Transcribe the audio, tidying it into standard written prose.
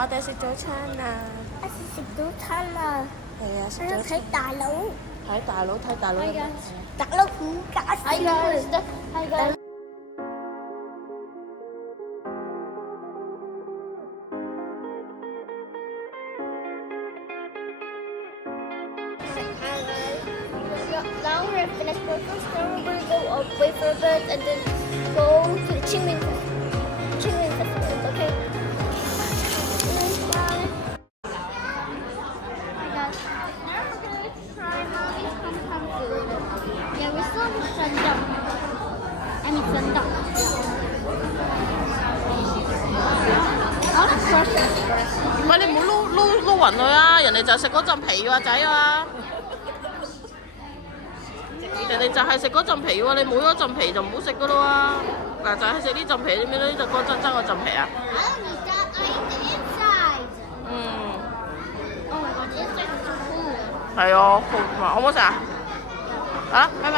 我哋食早餐啊！一時食早餐啊！係啊，食我要睇早餐。大佬。睇大佬，睇大佬。係啊，大佬好搞笑。係㗎。Now we're finished breakfast. Now we're going to go away for a bit and then go to the Qingming Festival. Okay. Bye. Now we're going to try Mommy's Pom Pom food. Yeah, we still have sendok. I mean sendok. I want to crush it. 喂，你唔好撈勻佢啊！人哋就食嗰陣皮喎，仔啊！人哋就係食嗰陣皮喎，你冇咗陣皮就唔好食噶咯喎。嗱，就係食呢陣皮，你見到呢度乾爭爭嗰陣皮啊？ I don't need that. I need the inside. 嗯， Oh my god, the inside is so cool. 係啊，好唔好食啊？好啦，拜拜。